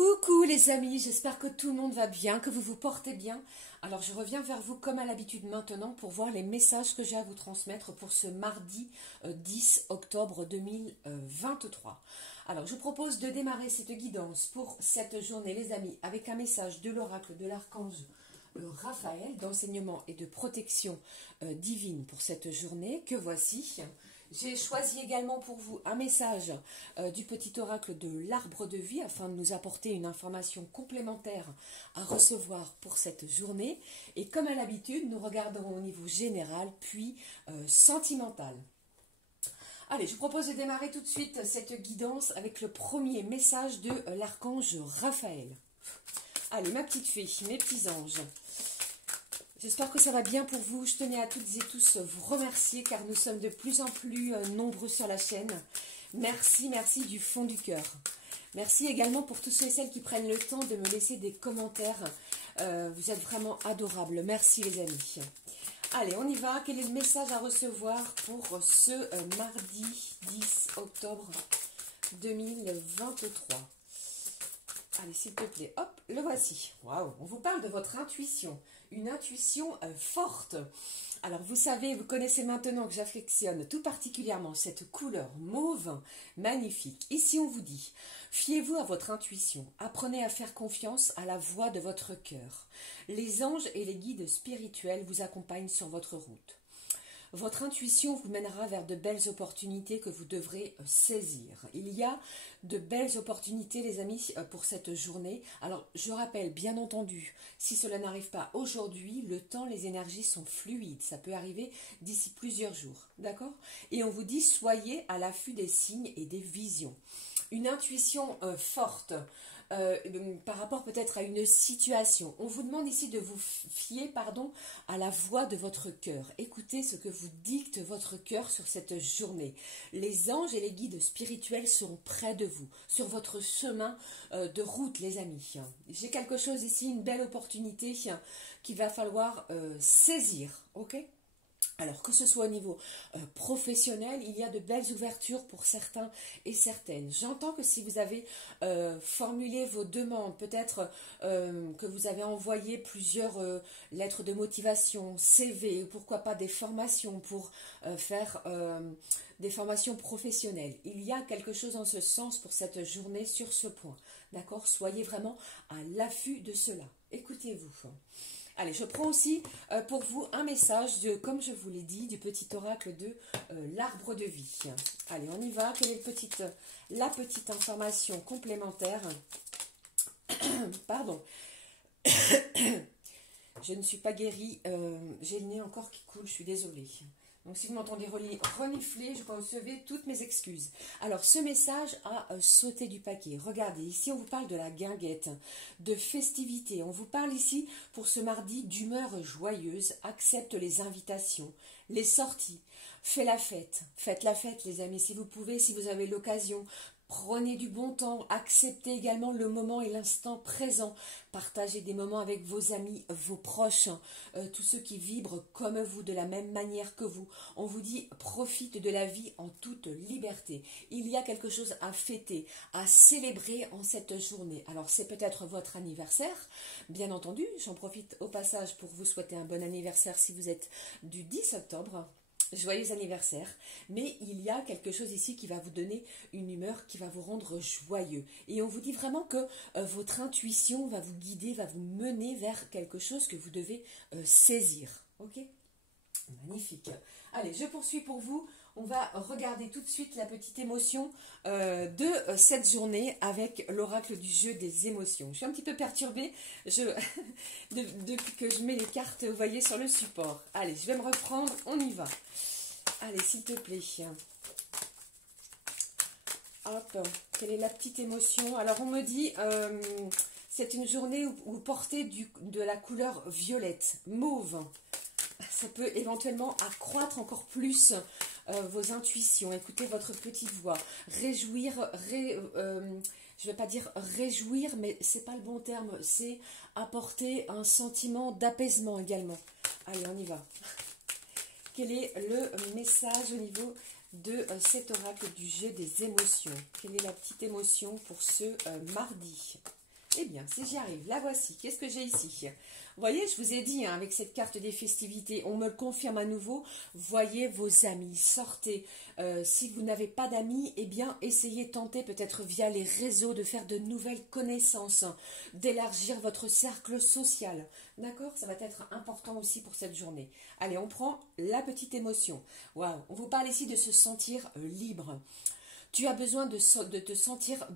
Coucou les amis, j'espère que tout le monde va bien, que vous vous portez bien. Alors je reviens vers vous comme à l'habitude maintenant pour voir les messages que j'ai à vous transmettre pour ce mardi 10 octobre 2023. Alors je vous propose de démarrer cette guidance pour cette journée les amis avec un message de l'oracle de l'archange Raphaël d'enseignement et de protection divine pour cette journée que voici. J'ai choisi également pour vous un message du petit oracle de l'arbre de vie afin de nous apporter une information complémentaire à recevoir pour cette journée. Et comme à l'habitude, nous regarderons au niveau général puis sentimental. Allez, je vous propose de démarrer tout de suite cette guidance avec le premier message de l'archange Raphaël. Allez, ma petite fée, mes petits anges. J'espère que ça va bien pour vous. Je tenais à toutes et tous vous remercier car nous sommes de plus en plus nombreux sur la chaîne. Merci, merci du fond du cœur. Merci également pour tous ceux et celles qui prennent le temps de me laisser des commentaires. Vous êtes vraiment adorables. Merci les amis. Allez, on y va. Quel est le message à recevoir pour ce mardi 10 octobre 2023 ? Allez, s'il te plaît, hop, le voici. Waouh, on vous parle de votre intuition. Une intuition forte. Alors, vous savez, vous connaissez maintenant que j'affectionne tout particulièrement cette couleur mauve magnifique. Ici, on vous dit, fiez-vous à votre intuition. Apprenez à faire confiance à la voix de votre cœur. Les anges et les guides spirituels vous accompagnent sur votre route. Votre intuition vous mènera vers de belles opportunités que vous devrez saisir. Il y a de belles opportunités, les amis, pour cette journée. Alors, je rappelle, bien entendu, si cela n'arrive pas aujourd'hui, le temps, les énergies sont fluides. Ça peut arriver d'ici plusieurs jours, d'accord? Et on vous dit, soyez à l'affût des signes et des visions. Une intuition forte. Par rapport peut-être à une situation. On vous demande ici de vous fier à la voix de votre cœur. Écoutez ce que vous dicte votre cœur sur cette journée. Les anges et les guides spirituels seront près de vous, sur votre chemin de route, les amis. J'ai quelque chose ici, une belle opportunité qu'il va falloir saisir, ok ? Alors que ce soit au niveau professionnel, il y a de belles ouvertures pour certains et certaines. J'entends que si vous avez formulé vos demandes, peut-être que vous avez envoyé plusieurs lettres de motivation, CV, ou pourquoi pas des formations pour faire des formations professionnelles. Il y a quelque chose en ce sens pour cette journée sur ce point. D'accord ? Soyez vraiment à l'affût de cela. Écoutez-vous. Allez, je prends aussi pour vous un message, comme je vous l'ai dit, du petit oracle de l'arbre de vie. Allez, on y va. Quelle est la petite information complémentaire? Pardon. Je ne suis pas guérie. J'ai le nez encore qui coule, je suis désolée. Donc si vous m'entendez renifler, je recevez toutes mes excuses. Alors ce message a sauté du paquet. Regardez, ici on vous parle de la guinguette, de festivité. On vous parle ici pour ce mardi d'humeur joyeuse. Accepte les invitations, les sorties. Faites la fête les amis si vous pouvez, si vous avez l'occasion. Prenez du bon temps, acceptez également le moment et l'instant présent. Partagez des moments avec vos amis, vos proches, tous ceux qui vibrent comme vous, de la même manière que vous. On vous dit, profite de la vie en toute liberté. Il y a quelque chose à fêter, à célébrer en cette journée. Alors c'est peut-être votre anniversaire, bien entendu. J'en profite au passage pour vous souhaiter un bon anniversaire si vous êtes du 10 octobre. Joyeux anniversaire, mais il y a quelque chose ici qui va vous donner une humeur qui va vous rendre joyeux. Et on vous dit vraiment que votre intuition va vous guider, va vous mener vers quelque chose que vous devez saisir. Ok ? Magnifique. Allez, je poursuis pour vous. On va regarder tout de suite la petite émotion de cette journée avec l'oracle du jeu des émotions. Je suis un petit peu perturbée depuis que je mets les cartes, vous voyez, sur le support. Allez, je vais me reprendre, on y va. Allez, s'il te plaît. Hop, quelle est la petite émotion? Alors, on me dit, c'est une journée où vous portez de la couleur violette, mauve. Ça peut éventuellement accroître encore plus vos intuitions. Écoutez votre petite voix. Réjouir, je ne vais pas dire réjouir, mais c'est pas le bon terme. C'est apporter un sentiment d'apaisement également. Allez, on y va. Quel est le message au niveau de cet oracle du jeu des émotions? Quelle est la petite émotion pour ce mardi? Eh bien, si j'y arrive, la voici. Qu'est-ce que j'ai ici? Vous voyez, je vous ai dit, hein, avec cette carte des festivités, on me le confirme à nouveau, voyez vos amis, sortez. Si vous n'avez pas d'amis, eh bien, essayez, tentez peut-être via les réseaux de faire de nouvelles connaissances, hein, d'élargir votre cercle social. D'accord? Ça va être important aussi pour cette journée. Allez, on prend la petite émotion. Waouh, on vous parle ici de se sentir libre. Tu as besoin de te sentir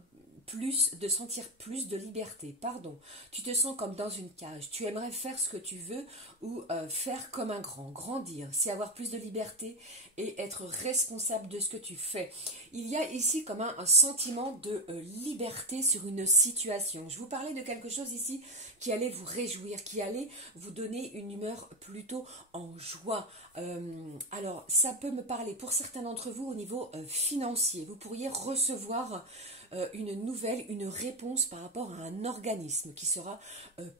plus de liberté, pardon. Tu te sens comme dans une cage. Tu aimerais faire ce que tu veux ou faire comme un grand. Grandir, c'est avoir plus de liberté et être responsable de ce que tu fais. Il y a ici comme un sentiment de liberté sur une situation. Je vous parlais de quelque chose ici qui allait vous réjouir, qui allait vous donner une humeur plutôt en joie. Alors, ça peut me parler pour certains d'entre vous au niveau financier. Vous pourriez recevoir une nouvelle, une réponse par rapport à un organisme qui sera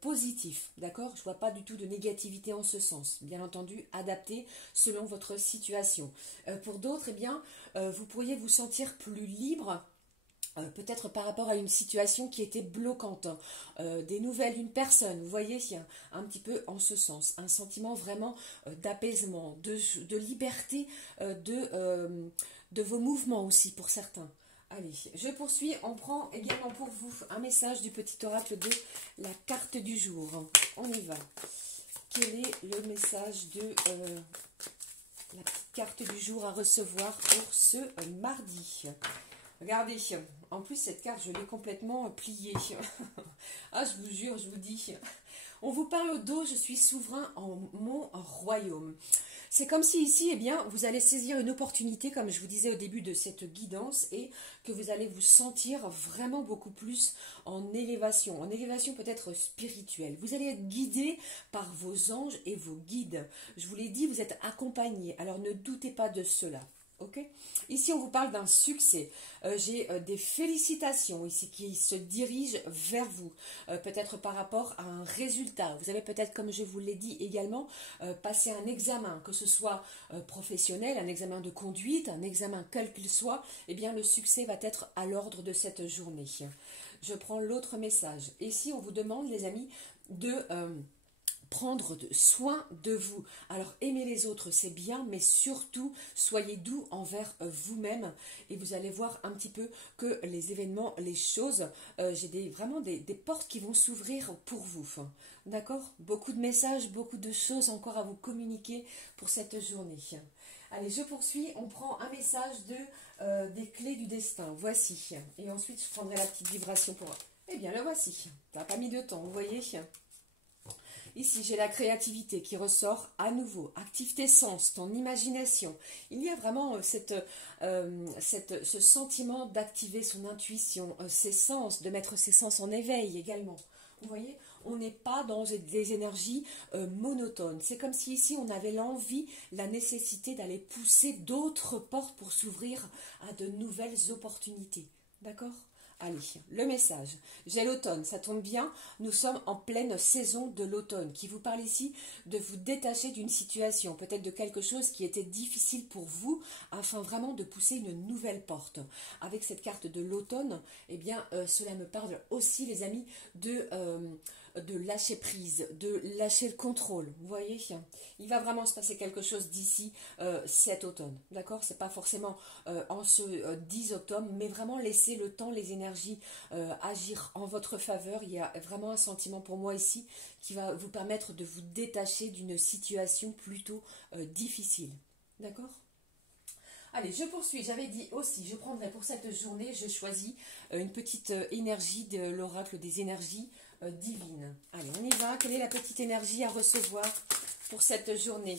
positif, d'accord? Je ne vois pas du tout de négativité en ce sens, bien entendu, adapté selon votre situation. Pour d'autres, eh bien, vous pourriez vous sentir plus libre, peut-être par rapport à une situation qui était bloquante, des nouvelles d'une personne, vous voyez, un petit peu en ce sens, un sentiment vraiment d'apaisement, de liberté de vos mouvements aussi pour certains. Allez, je poursuis. On prend également pour vous un message du petit oracle de la carte du jour. On y va. Quel est le message de la petite carte du jour à recevoir pour ce mardi? Regardez, en plus cette carte, je l'ai complètement pliée. Ah, je vous jure, je vous dis. On vous parle au dos, je suis souverain en mon royaume. C'est comme si ici, eh bien, vous allez saisir une opportunité, comme je vous disais au début de cette guidance, et que vous allez vous sentir vraiment beaucoup plus en élévation peut-être spirituelle. Vous allez être guidé par vos anges et vos guides. Je vous l'ai dit, vous êtes accompagné, alors ne doutez pas de cela. Okay. Ici, on vous parle d'un succès. J'ai des félicitations ici qui se dirigent vers vous, peut-être par rapport à un résultat. Vous avez peut-être, comme je vous l'ai dit également, passé un examen, que ce soit professionnel, un examen de conduite, un examen quel qu'il soit, eh bien le succès va être à l'ordre de cette journée. Je prends l'autre message. Ici, on vous demande, les amis, de prendre soin de vous. Alors aimez les autres, c'est bien, mais surtout soyez doux envers vous-même et vous allez voir un petit peu que les événements, les choses, j'ai vraiment des portes qui vont s'ouvrir pour vous. D'accord? Beaucoup de messages, beaucoup de choses encore à vous communiquer pour cette journée. Allez, je poursuis. On prend un message des clés du destin. Voici. Et ensuite, je prendrai la petite vibration pour... Eh bien, le voici. Ça n'a pas mis de temps, vous voyez? Ici, j'ai la créativité qui ressort à nouveau. Active tes sens, ton imagination. Il y a vraiment ce sentiment d'activer son intuition, ses sens, de mettre ses sens en éveil également. Vous voyez, on n'est pas dans des énergies monotones. C'est comme si ici, on avait l'envie, la nécessité d'aller pousser d'autres portes pour s'ouvrir à de nouvelles opportunités. D'accord ? Allez, le message. J'ai l'automne, ça tombe bien, nous sommes en pleine saison de l'automne, qui vous parle ici de vous détacher d'une situation, peut-être de quelque chose qui était difficile pour vous, afin vraiment de pousser une nouvelle porte. Avec cette carte de l'automne, eh bien, cela me parle aussi, les amis, de lâcher prise, de lâcher le contrôle. Vous voyez, il va vraiment se passer quelque chose d'ici cet automne. D'accord? C'est pas forcément en ce 10 octobre, mais vraiment laisser le temps, les énergies agir en votre faveur. Il y a vraiment un sentiment pour moi ici qui va vous permettre de vous détacher d'une situation plutôt difficile. D'accord? Allez, je poursuis. J'avais dit aussi, je prendrai pour cette journée, je choisis une petite énergie de l'oracle des énergies divines. Allez, on y va. Quelle est la petite énergie à recevoir pour cette journée?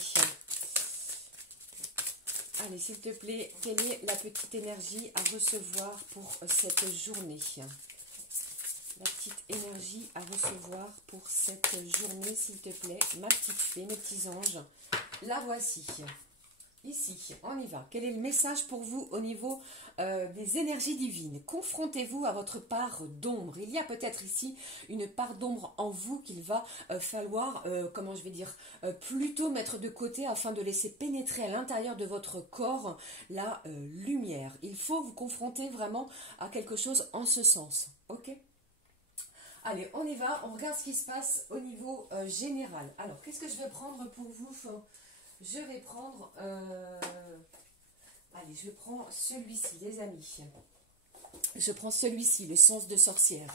Allez, s'il te plaît, quelle est la petite énergie à recevoir pour cette journée? La petite énergie à recevoir pour cette journée, s'il te plaît. Ma petite fée, mes petits anges. La voici. Ici, on y va. Quel est le message pour vous au niveau des énergies divines? Confrontez-vous à votre part d'ombre. Il y a peut-être ici une part d'ombre en vous qu'il va falloir, comment je vais dire, plutôt mettre de côté afin de laisser pénétrer à l'intérieur de votre corps la lumière. Il faut vous confronter vraiment à quelque chose en ce sens. Ok ? Allez, on y va, on regarde ce qui se passe au niveau général. Alors, qu'est-ce que je vais prendre pour vous? Je vais prendre... allez, je prends celui-ci, les amis. Je prends celui-ci, le sens de sorcière.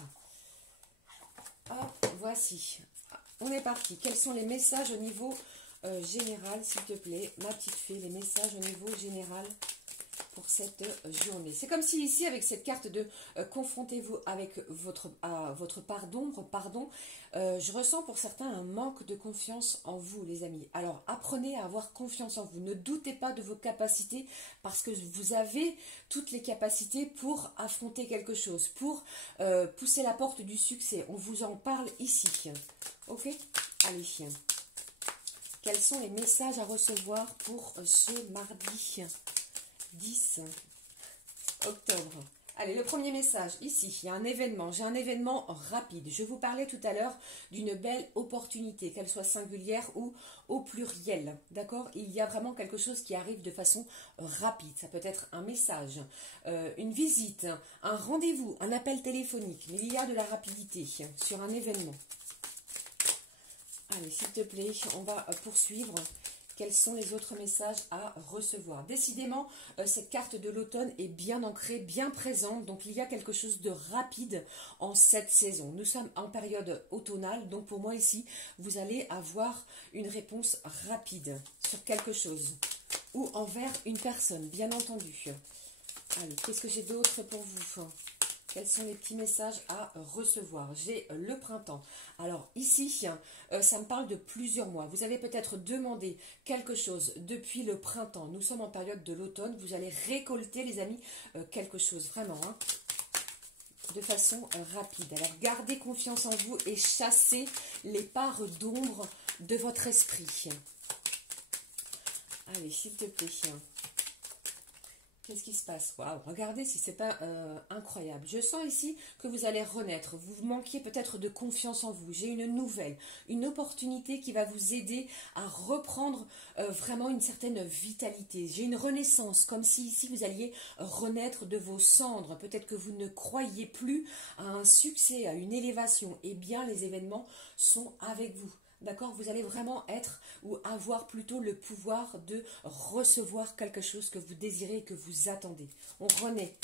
Hop, voici. On est parti. Quels sont les messages au niveau général, s'il te plaît, ma petite fée, les messages au niveau général pour cette journée. C'est comme si ici, avec cette carte de confrontez-vous avec votre part d'ombre, je ressens pour certains un manque de confiance en vous, les amis. Alors, apprenez à avoir confiance en vous. Ne doutez pas de vos capacités parce que vous avez toutes les capacités pour affronter quelque chose, pour pousser la porte du succès. On vous en parle ici. Ok? Allez. Quels sont les messages à recevoir pour ce mardi 10 octobre? Allez, le premier message, ici, il y a un événement. J'ai un événement rapide. Je vous parlais tout à l'heure d'une belle opportunité, qu'elle soit singulière ou au pluriel. D'accord? Il y a vraiment quelque chose qui arrive de façon rapide. Ça peut être un message, une visite, un rendez-vous, un appel téléphonique. Mais il y a de la rapidité sur un événement. Allez, s'il te plaît, on va poursuivre. Quels sont les autres messages à recevoir? Décidément, cette carte de l'automne est bien ancrée, bien présente. Donc, il y a quelque chose de rapide en cette saison. Nous sommes en période automnale. Donc, pour moi, ici, vous allez avoir une réponse rapide sur quelque chose. Ou envers une personne, bien entendu. Allez, qu'est-ce que j'ai d'autre pour vous? Quels sont les petits messages à recevoir? J'ai le printemps. Alors ici, ça me parle de plusieurs mois. Vous avez peut-être demandé quelque chose depuis le printemps. Nous sommes en période de l'automne. Vous allez récolter, les amis, quelque chose vraiment, hein, de façon rapide. Alors gardez confiance en vous et chassez les parts d'ombre de votre esprit. Allez, s'il te plaît. Qu'est-ce qui se passe? Waouh, regardez si c'est pas incroyable. Je sens ici que vous allez renaître. Vous manquiez peut-être de confiance en vous. J'ai une nouvelle, une opportunité qui va vous aider à reprendre vraiment une certaine vitalité. J'ai une renaissance, comme si ici vous alliez renaître de vos cendres. Peut-être que vous ne croyez plus à un succès, à une élévation. Eh bien, les événements sont avec vous. D'accord? Vous allez vraiment être ou avoir plutôt le pouvoir de recevoir quelque chose que vous désirez et que vous attendez. On renaît.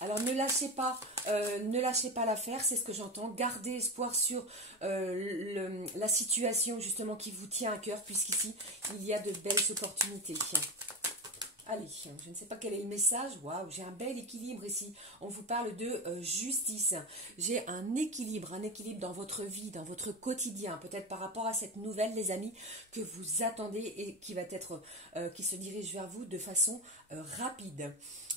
Alors ne lâchez pas l'affaire, c'est ce que j'entends. Gardez espoir sur la situation justement qui vous tient à cœur, puisqu'ici il y a de belles opportunités. Allez, je ne sais pas quel est le message. Waouh, j'ai un bel équilibre ici. On vous parle de justice. J'ai un équilibre dans votre vie, dans votre quotidien. Peut-être par rapport à cette nouvelle, les amis, que vous attendez et qui va être, qui se dirige vers vous de façon rapide.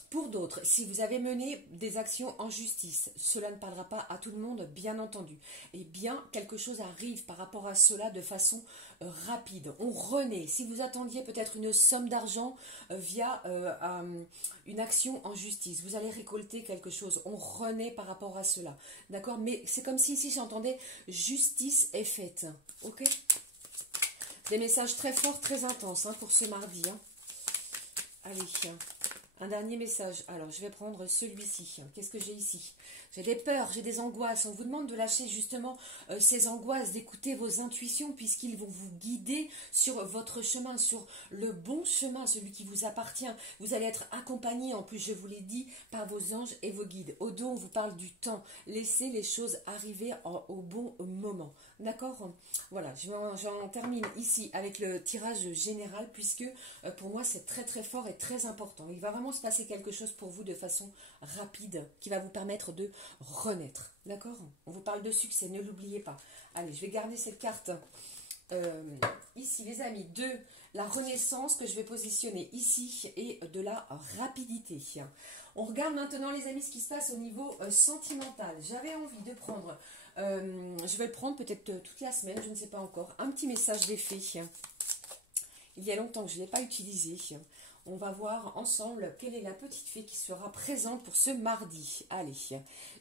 Pour d'autres, si vous avez mené des actions en justice, cela ne parlera pas à tout le monde, bien entendu. Eh bien, quelque chose arrive par rapport à cela de façon rapide. On renaît. Si vous attendiez peut-être une somme d'argent via une action en justice, vous allez récolter quelque chose. On renaît par rapport à cela. D'accord? Mais c'est comme si ici j'entendais justice est faite. Ok? Des messages très forts, très intenses hein, pour ce mardi. Hein. Allez. Un dernier message. Alors, je vais prendre celui-ci. Qu'est-ce que j'ai ici? J'ai des peurs, j'ai des angoisses. On vous demande de lâcher justement ces angoisses, d'écouter vos intuitions puisqu'ils vont vous guider sur votre chemin, sur le bon chemin, celui qui vous appartient. Vous allez être accompagné, en plus, je vous l'ai dit, par vos anges et vos guides. Au dos, on vous parle du temps. Laissez les choses arriver au bon moment. D'accord? Voilà, j'en termine ici avec le tirage général puisque pour moi, c'est très très fort et très important. Il va vraiment se passer quelque chose pour vous de façon rapide qui va vous permettre de renaître. D'accord? On vous parle de succès, ne l'oubliez pas. Allez, je vais garder cette carte ici, les amis, de la renaissance que je vais positionner ici et de la rapidité. On regarde maintenant, les amis, ce qui se passe au niveau sentimental. J'avais envie de prendre, je vais le prendre peut-être toute la semaine, je ne sais pas encore, un petit message d'effet. Il y a longtemps que je ne l'ai pas utilisé. On va voir ensemble quelle est la petite fée qui sera présente pour ce mardi. Allez,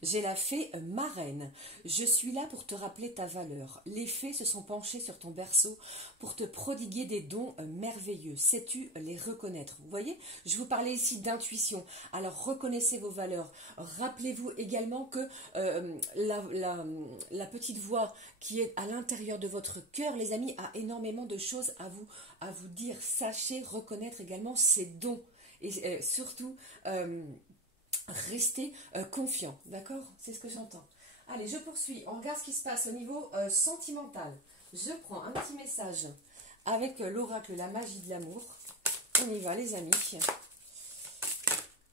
j'ai la fée marraine. Je suis là pour te rappeler ta valeur. Les fées se sont penchées sur ton berceau pour te prodiguer des dons merveilleux. Sais-tu les reconnaître? Vous voyez, je vous parlais ici d'intuition. Alors reconnaissez vos valeurs. Rappelez-vous également que la petite voix qui est à l'intérieur de votre cœur, les amis, a énormément de choses à vous dire. Sachez reconnaître également ses dons et surtout restez confiant, d'accord? C'est ce que j'entends. Allez, je poursuis. On regarde ce qui se passe au niveau sentimental. Je prends un petit message avec l'oracle, la magie de l'amour. On y va, les amis.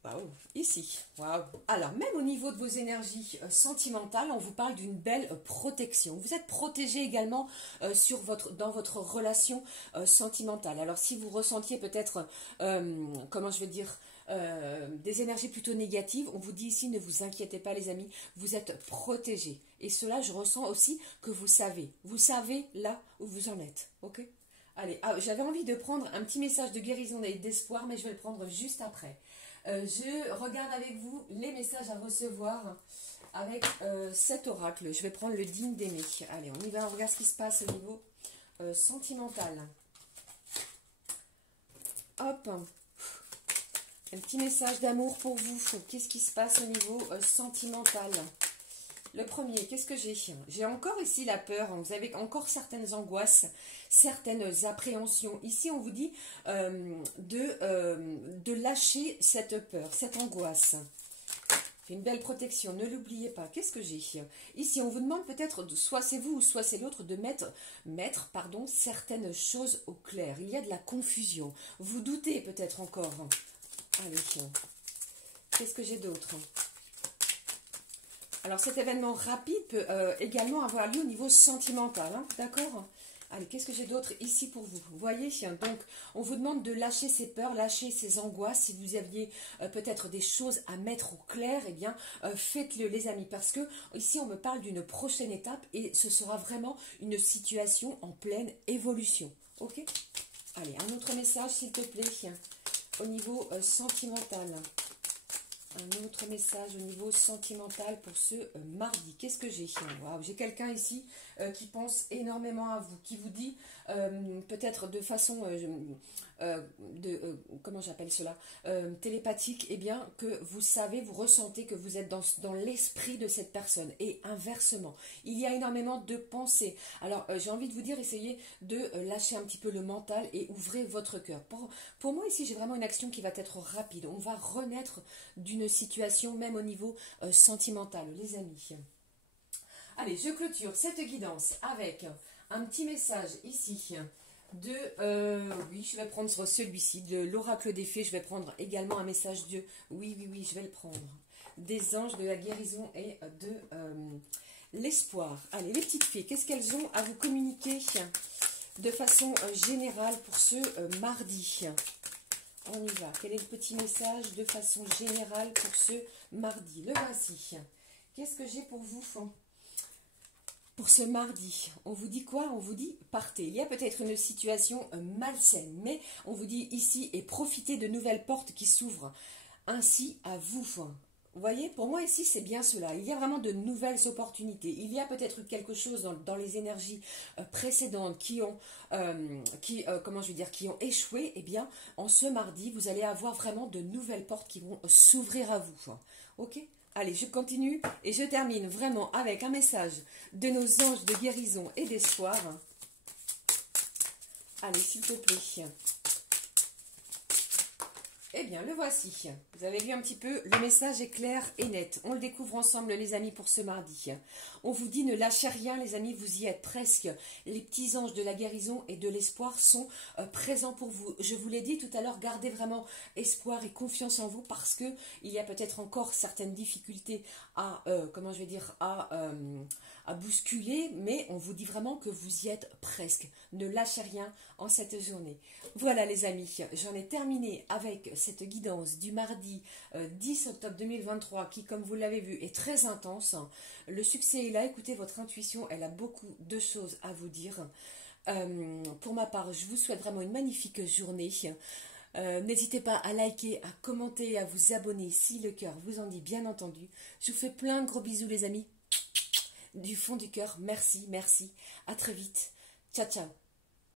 Waouh, ici. Waouh. Alors, même au niveau de vos énergies sentimentales, on vous parle d'une belle protection. Vous êtes protégé également dans votre relation sentimentale. Alors, si vous ressentiez peut-être, comment je vais dire, des énergies plutôt négatives, on vous dit ici, ne vous inquiétez pas les amis, vous êtes protégés. Et cela, je ressens aussi que vous savez là où vous en êtes, ok? Allez, j'avais envie de prendre un petit message de guérison et d'espoir, mais je vais le prendre juste après. Je regarde avec vous les messages à recevoir avec cet oracle. Je vais prendre le digne d'aimer. Allez, on y va, on regarde ce qui se passe au niveau sentimental. Hop, un petit message d'amour pour vous. Qu'est-ce qui se passe au niveau sentimental? Le premier, qu'est-ce que j'ai? J'ai encore ici la peur. Vous avez encore certaines angoisses, certaines appréhensions. Ici, on vous dit de lâcher cette peur, cette angoisse. C'est une belle protection, ne l'oubliez pas. Qu'est-ce que j'ai? Ici, on vous demande peut-être, soit c'est vous ou soit c'est l'autre, de mettre certaines choses au clair. Il y a de la confusion. Vous doutez peut-être encore. Allez, qu'est-ce que j'ai d'autre? Alors cet événement rapide peut également avoir lieu au niveau sentimental, hein, d'accord? Allez, qu'est-ce que j'ai d'autre ici pour vous? Vous voyez, donc on vous demande de lâcher ces peurs, lâcher ces angoisses. Si vous aviez peut-être des choses à mettre au clair, eh bien faites-le les amis, parce que ici on me parle d'une prochaine étape et ce sera vraiment une situation en pleine évolution, ok? Allez, un autre message s'il te plaît, au niveau sentimental. Un autre message au niveau sentimental pour ce mardi. Qu'est-ce que j'ai? Waouh, j'ai quelqu'un ici qui pense énormément à vous, qui vous dit peut-être de façon comment j'appelle cela, télépathique, eh bien que vous savez, vous ressentez que vous êtes dans l'esprit de cette personne et inversement. Il y a énormément de pensées. Alors j'ai envie de vous dire, essayez de lâcher un petit peu le mental et ouvrez votre cœur. Pour moi ici, j'ai vraiment une action qui va être rapide. On va renaître d'une situation, même au niveau sentimental, les amis. Allez, je clôture cette guidance avec un petit message ici oui, je vais prendre celui-ci, de l'oracle des fées. Je vais prendre également un message de, oui, je vais le prendre, des anges, de la guérison et de l'espoir. Allez, les petites fées, qu'est-ce qu'elles ont à vous communiquer de façon générale pour ce mardi? On y va. Quel est le petit message de façon générale pour ce mardi? Le voici. Qu'est-ce que j'ai pour vous pour ce mardi? On vous dit quoi? On vous dit partez. Il y a peut-être une situation malsaine, mais on vous dit ici et profitez de nouvelles portes qui s'ouvrent ainsi à vous. Vous voyez, pour moi ici c'est bien cela. Il y a vraiment de nouvelles opportunités. Il y a peut-être quelque chose dans les énergies précédentes qui ont qui ont échoué. Eh bien, en ce mardi, vous allez avoir vraiment de nouvelles portes qui vont s'ouvrir à vous. Ok? Allez, je continue et je termine vraiment avec un message de nos anges de guérison et d'espoir. Allez, s'il te plaît. Eh bien, le voici. Vous avez vu un petit peu, le message est clair et net. On le découvre ensemble, les amis, pour ce mardi. On vous dit, ne lâchez rien, les amis, vous y êtes presque. Les petits anges de la guérison et de l'espoir sont présents pour vous. Je vous l'ai dit tout à l'heure, gardez vraiment espoir et confiance en vous, parce que il y a peut-être encore certaines difficultés à bousculer, mais on vous dit vraiment que vous y êtes presque. Ne lâchez rien en cette journée. Voilà les amis, j'en ai terminé avec cette guidance du mardi 10 octobre 2023 qui, comme vous l'avez vu, est très intense. Le succès est là, écoutez votre intuition, elle a beaucoup de choses à vous dire. Pour ma part, je vous souhaite vraiment une magnifique journée. N'hésitez pas à liker, à commenter, à vous abonner si le cœur vous en dit, bien entendu. Je vous fais plein de gros bisous les amis. Du fond du cœur, merci, merci. À très vite. Ciao, ciao.